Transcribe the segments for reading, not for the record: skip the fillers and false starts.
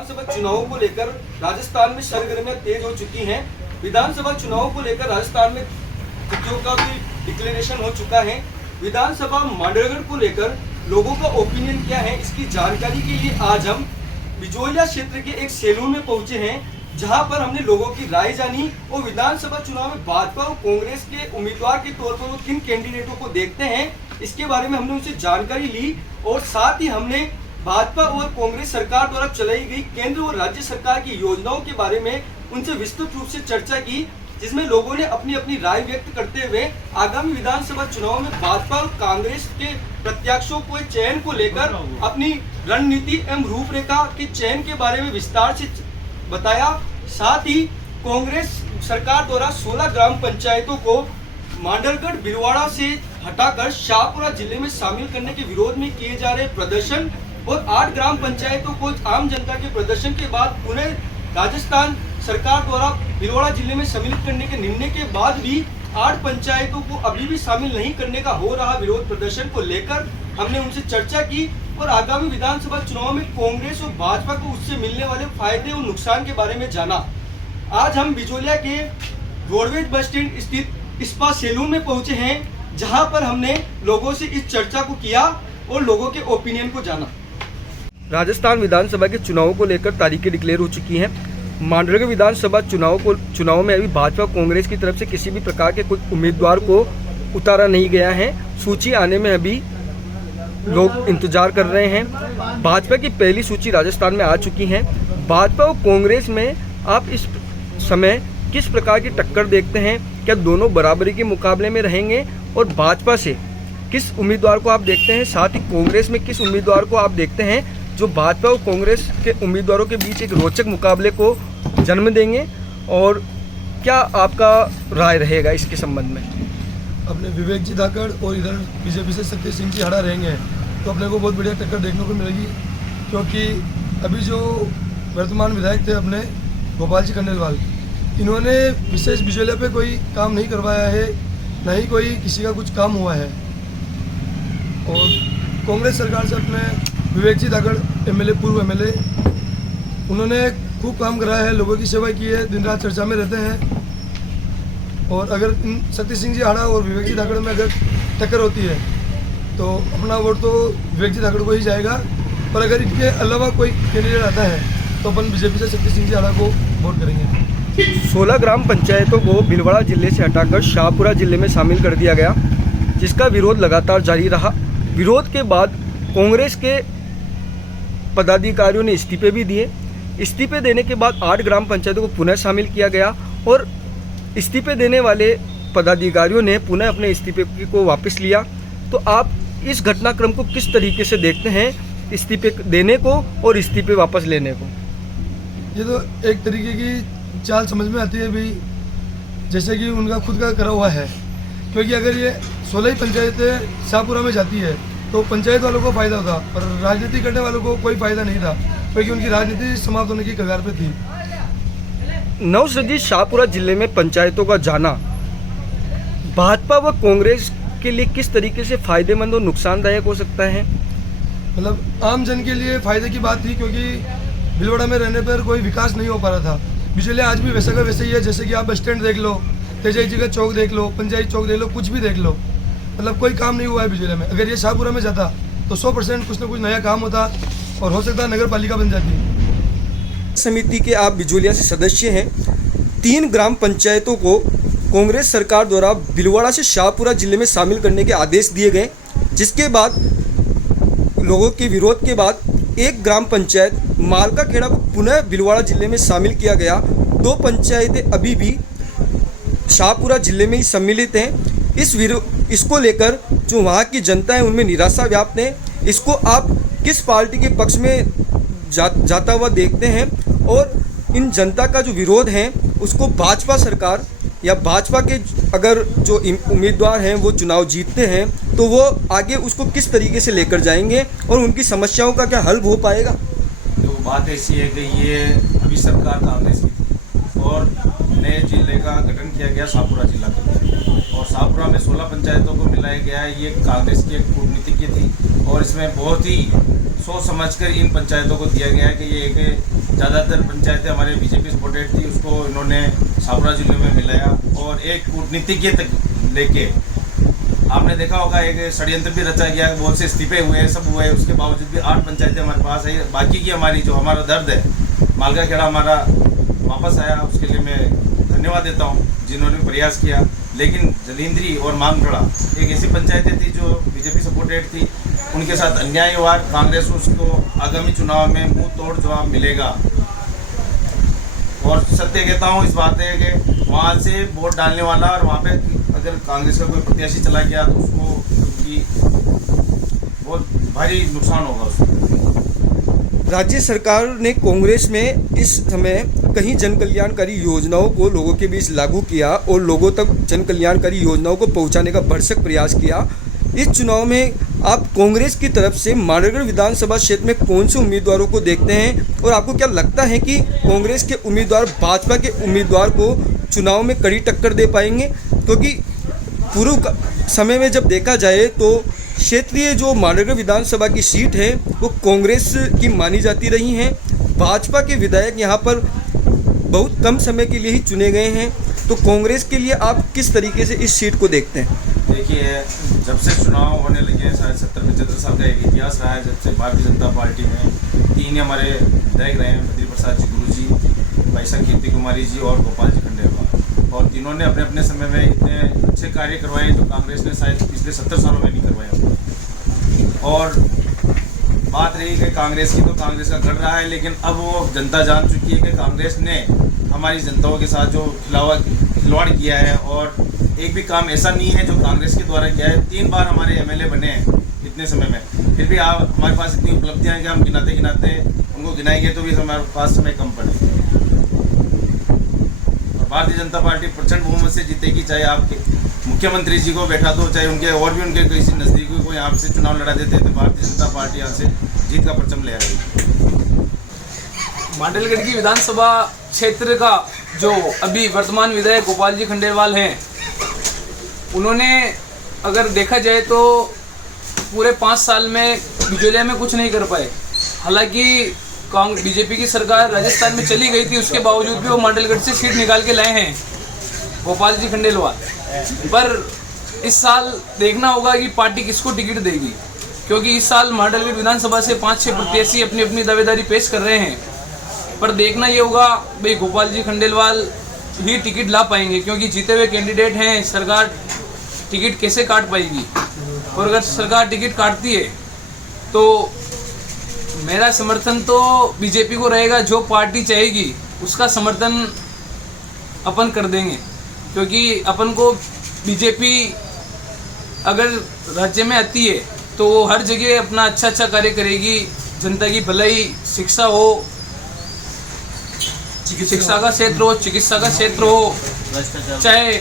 विधानसभा चुनावों को लेकर राजस्थान में सरगर्मियां तेज हो चुकी हैं। विधानसभा चुनावों को लेकर राजस्थान में तिथियों का भी डिक्लेरेशन हो चुका है। विधानसभा मांडरगढ़ को लेकर लोगों का ओपिनियन क्या है, इसकी जानकारी के लिए आज हम बिजोलिया क्षेत्र के एक सैलून में पहुंचे हैं, जहां पर हमने लोगों की राय जानी और विधानसभा चुनाव में भाजपा और कांग्रेस के उम्मीदवार के तौर पर वो किन कैंडिडेटों को देखते हैं, इसके बारे में हमने उनसे जानकारी ली। और साथ ही हमने भाजपा और कांग्रेस सरकार द्वारा चलाई गई केंद्र और राज्य सरकार की योजनाओं के बारे में उनसे विस्तृत रूप से चर्चा की, जिसमें लोगों ने अपनी अपनी राय व्यक्त करते हुए आगामी विधानसभा चुनाव में भाजपा और कांग्रेस के प्रत्याशियों को चयन को लेकर अपनी रणनीति एवं रूपरेखा के चयन के बारे में विस्तार से बताया। साथ ही कांग्रेस सरकार द्वारा 16 ग्राम पंचायतों को मांडरगढ़ भिलवाड़ा से हटाकर शाहपुरा जिले में शामिल करने के विरोध में किए जा रहे प्रदर्शन और 8 ग्राम पंचायतों को आम जनता के प्रदर्शन के बाद पुनः राजस्थान सरकार द्वारा भिलवाड़ा जिले में सम्मिलित करने के निर्णय के बाद भी 8 पंचायतों को अभी भी शामिल नहीं करने का हो रहा विरोध प्रदर्शन को लेकर हमने उनसे चर्चा की और आगामी विधानसभा चुनाव में कांग्रेस और भाजपा को उससे मिलने वाले फायदे और नुकसान के बारे में जाना। आज हम बिजोलिया के रोडवेज बस स्टैंड स्थित स्पा सैलून में पहुंचे हैं, जहां पर हमने लोगों से इस चर्चा को किया और लोगों के ओपिनियन को जाना। राजस्थान विधानसभा के चुनावों को लेकर तारीखें डिक्लेयर हो चुकी हैं। मांडरगढ़ विधानसभा चुनाव में अभी भाजपा कांग्रेस की तरफ से किसी भी प्रकार के कोई उम्मीदवार को उतारा नहीं गया है। सूची आने में अभी लोग इंतजार कर रहे हैं। भाजपा की पहली सूची राजस्थान में आ चुकी है। भाजपा और कांग्रेस में आप इस समय किस प्रकार की टक्कर देखते हैं? क्या दोनों बराबरी के मुकाबले में रहेंगे? और भाजपा से किस उम्मीदवार को आप देखते हैं? साथ ही कांग्रेस में किस उम्मीदवार को आप देखते हैं जो भाजपा और कांग्रेस के उम्मीदवारों के बीच एक रोचक मुकाबले को जन्म देंगे? और क्या आपका राय रहेगा इसके संबंध में? अपने विवेक जी धाकड़ और इधर बीजेपी से शक्ति सिंह जी हड़ा रहेंगे तो अपने को बहुत बढ़िया टक्कर देखने को मिलेगी, क्योंकि अभी जो वर्तमान विधायक थे अपने गोपाल जी खंडेलवाल, इन्होंने विशेष बिजोलिया पे कोई काम नहीं करवाया है, न ही कोई किसी का कुछ काम हुआ है। और कांग्रेस सरकार से अपने विवेक जी धाकड़ एमएलए, पूर्व एमएलए, उन्होंने खूब काम कराया है, लोगों की सेवा की है, दिन रात चर्चा में रहते हैं। और अगर शक्ति सिंह जी हाड़ा और विवेक जी धाकड़ में अगर टक्कर होती है तो अपना वोट तो विवेक जी धाकड़ को ही जाएगा। पर अगर इनके अलावा कोई कैंडिडेट आता है तो अपन बीजेपी से शक्ति सिंह जी हाड़ा को वोट करेंगे। 16 ग्राम पंचायतों को भिलवाड़ा जिले से हटाकर शाहपुरा जिले में शामिल कर दिया गया, जिसका विरोध लगातार जारी रहा। विरोध के बाद कांग्रेस के पदाधिकारियों ने इस्तीफे भी दिए। इस्तीफे देने के बाद 8 ग्राम पंचायतों को पुनः शामिल किया गया और इस्तीफे देने वाले पदाधिकारियों ने पुनः अपने इस्तीफे को वापस लिया। तो आप इस घटनाक्रम को किस तरीके से देखते हैं, इस्तीफे देने को और इस्तीफे वापस लेने को? ये तो एक तरीके की चाल समझ में आती है भाई, जैसे कि उनका खुद का करा हुआ है। क्योंकि अगर ये 16 ही पंचायतें शाहपुरा में जाती है तो पंचायत वालों को फ़ायदा होता, पर राजनीति करने वालों को कोई फ़ायदा नहीं था, क्योंकि उनकी राजनीति समाप्त होने की कगार पे थी। नवसृजित शाहपुरा जिले में पंचायतों का जाना भाजपा व कांग्रेस के लिए किस तरीके से फायदेमंद और नुकसानदायक हो सकता है? मतलब आम जन के लिए फायदे की बात थी, क्योंकि भिलवाड़ा में रहने पर कोई विकास नहीं हो पा रहा था। बिजोलिया आज भी वैसे का वैसे ही है, जैसे कि आप बस स्टैंड देख लो, तेजाई जी का चौक देख लो, पंचायत चौक देख लो, कुछ भी देख लो, मतलब कोई काम नहीं हुआ है बिजोलिया में। अगर ये शाहपुरा में जाता तो 100% कुछ ना कुछ नया काम होता और हो सकता नगर पालिका बन जाती। समिति के आप बिजोलिया से सदस्य हैं। 3 ग्राम पंचायतों को कांग्रेस सरकार द्वारा भिलवाड़ा से शाहपुरा जिले में शामिल करने के आदेश दिए गए, जिसके बाद लोगों के विरोध के बाद 1 ग्राम पंचायत मालका खेड़ा को पुनः भिलवाड़ा जिले में शामिल किया गया। 2 पंचायतें अभी भी शाहपुरा जिले में ही सम्मिलित हैं। इसको लेकर जो वहाँ की जनता है उनमें निराशा व्याप्त है। इसको आप किस पार्टी के पक्ष में जाता हुआ देखते हैं? और इन जनता का जो विरोध है उसको भाजपा सरकार या भाजपा के अगर जो उम्मीदवार हैं वो चुनाव जीतते हैं तो वो आगे उसको किस तरीके से लेकर जाएंगे और उनकी समस्याओं का क्या हल हो पाएगा? तो बात ऐसी है कि ये अभी सरकार कांग्रेस की थी और नए जिले का गठन किया गया शाहपुरा जिला का, और शाहपुरा में 16 पंचायतों को मिलाया गया है। ये कांग्रेस की एक कूटनीति की थी और इसमें बहुत ही सोच समझकर इन पंचायतों को दिया गया है कि ये एक ज़्यादातर पंचायतें हमारे बीजेपी सपोर्टेड थी, उसको इन्होंने शाहपुरा जिले में मिलाया और एक कूटनीतिज्ञ तक लेके आपने देखा होगा एक षड्यंत्र भी रचा गया, बहुत से इस्तीफे हुए, सब हुए, उसके बावजूद भी 8 पंचायतें हमारे पास है। बाकी की हमारी जो हमारा दर्द है, मालगा खेड़ा हमारा वापस आया, उसके लिए मैं धन्यवाद देता हूँ जिन्होंने प्रयास किया। लेकिन जलिंद्री और मांगखड़ा एक ऐसी पंचायतें थी जो बीजेपी सपोर्टेड थी, उनके साथ अन्याय हुआ। कांग्रेस को उसको आगामी चुनाव में मुंह तोड़ जवाब मिलेगा और सत्य कहता हूँ इस बात है कि वहाँ से वोट डालने वाला और वहाँ पे अगर कांग्रेस का कोई प्रत्याशी चला गया तो उसको उनकी बहुत भारी नुकसान होगा उसको। राज्य सरकार ने कांग्रेस में इस समय कई जन कल्याणकारी योजनाओं को लोगों के बीच लागू किया और लोगों तक जन कल्याणकारी योजनाओं को पहुंचाने का भरसक प्रयास किया। इस चुनाव में आप कांग्रेस की तरफ से मांडरगढ़ विधानसभा क्षेत्र में कौन से उम्मीदवारों को देखते हैं और आपको क्या लगता है कि कांग्रेस के उम्मीदवार भाजपा के उम्मीदवार को चुनाव में कड़ी टक्कर दे पाएंगे? क्योंकि पूर्व समय में जब देखा जाए तो क्षेत्रीय जो मांडरगढ़ विधानसभा की सीट है वो कांग्रेस की मानी जाती रही हैं। भाजपा के विधायक यहाँ पर बहुत कम समय के लिए ही चुने गए हैं, तो कांग्रेस के लिए आप किस तरीके से इस सीट को देखते हैं? देखिए, जब से चुनाव होने लगे हैं, शायद 70-75 साल का एक इतिहास रहा है। जब से भारतीय जनता पार्टी में 3 हमारे विधायक रहे हैं, बद्री प्रसाद जी गुरु जी, भाई साहब कीर्ति कुमारी जी और गोपाल जी खंडेलवाल, और तीनों ने अपने अपने समय में इतने अच्छे कार्य करवाए जो कांग्रेस ने शायद पिछले 70 सालों में नहीं करवाया। और बात रही कि कांग्रेस की, तो कांग्रेस का गढ़ रहा है, लेकिन अब वो जनता जान चुकी है कि कांग्रेस ने हमारी जनताओं के साथ जो खिलवाड़ किया है और एक भी काम ऐसा नहीं है जो कांग्रेस के द्वारा किया है। 3 बार हमारे एमएलए बने हैं इतने समय में, फिर भी आप हमारे पास इतनी उपलब्धियां हैं कि हम गिनाते गिनाते उनको गिनाएंगे तो भी हमारे पास समय कम पड़े। भारतीय जनता पार्टी प्रचंड बहुमत से जीतेगी, चाहे आपके मुख्यमंत्री जी को बैठा दो, चाहे उनके और भी उनके किसी नज़दीकी को यहाँ से चुनाव लड़ा देते हैं, तो भारतीय जनता पार्टी यहाँ से जीत का परचम ले आएगी। मांडलगढ़ की विधानसभा क्षेत्र का जो अभी वर्तमान विधायक गोपाल जी खंडेलवाल हैं, उन्होंने अगर देखा जाए तो पूरे 5 साल में बिजोलिया में कुछ नहीं कर पाए। हालांकि बीजेपी की सरकार राजस्थान में चली गई थी, उसके बावजूद भी वो मांडलगढ़ से सीट निकाल के लाए हैं गोपाल जी खंडेलवाल। पर इस साल देखना होगा कि पार्टी किसको टिकट देगी, क्योंकि इस साल मांडलगढ़ विधानसभा से 5-6 प्रत्याशी अपनी अपनी दावेदारी पेश कर रहे हैं। पर देखना ये होगा भाई गोपाल जी खंडेलवाल ही टिकट ला पाएंगे, क्योंकि जीते हुए कैंडिडेट हैं। सरकार टिकट कैसे काट पाएगी? और अगर सरकार टिकट काटती है तो मेरा समर्थन तो बीजेपी को रहेगा। जो पार्टी चाहेगी उसका समर्थन अपन कर देंगे, क्योंकि अपन को बीजेपी अगर राज्य में आती है तो वो हर जगह अपना अच्छा कार्य करेगी। जनता की भलाई, शिक्षा हो, शिक्षा का क्षेत्र हो, चिकित्सा का क्षेत्र हो, चाहे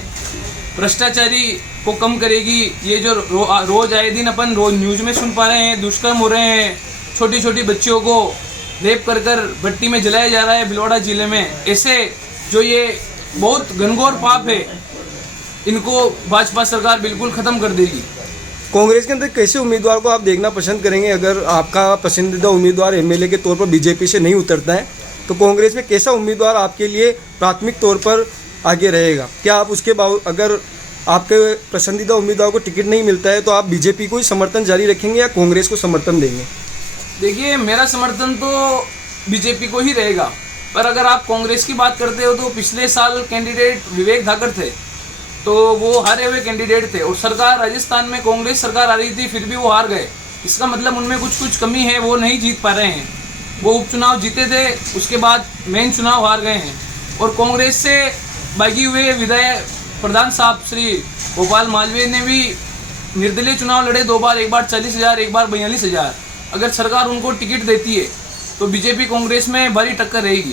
भ्रष्टाचारी को कम करेगी। ये जो रोज आए दिन अपन रोज न्यूज में सुन पा रहे हैं, दुष्कर्म हो रहे हैं, छोटी छोटी बच्चियों को रेप कर भट्टी में जलाया जा रहा है भिलवाड़ा जिले में, ऐसे जो ये बहुत घनघोर पाप है, इनको भाजपा सरकार बिल्कुल ख़त्म कर देगी। कांग्रेस के अंदर कैसे उम्मीदवार को आप देखना पसंद करेंगे? अगर आपका पसंदीदा उम्मीदवार एमएलए के तौर पर बीजेपी से नहीं उतरता है तो कांग्रेस में कैसा उम्मीदवार आपके लिए प्राथमिक तौर पर आगे रहेगा? क्या आप उसके अगर आपके पसंदीदा उम्मीदवार को टिकट नहीं मिलता है तो आप बीजेपी को ही समर्थन जारी रखेंगे या कांग्रेस को समर्थन देंगे? देखिए, मेरा समर्थन तो बीजेपी को ही रहेगा, पर अगर आप कांग्रेस की बात करते हो तो पिछले साल कैंडिडेट विवेक धाकर थे, तो वो हारे हुए कैंडिडेट थे और सरकार राजस्थान में कांग्रेस सरकार आ रही थी, फिर भी वो हार गए। इसका मतलब उनमें कुछ कमी है, वो नहीं जीत पा रहे हैं। वो उपचुनाव जीते थे, उसके बाद मेन चुनाव हार गए हैं। और कांग्रेस से बागी हुए विधायक प्रधान साहब श्री गोपाल मालवीय ने भी निर्दलीय चुनाव लड़े 2 बार, एक बार 40,000, एक बार 42,000। अगर सरकार उनको टिकट देती है तो बीजेपी कांग्रेस में भारी टक्कर रहेगी।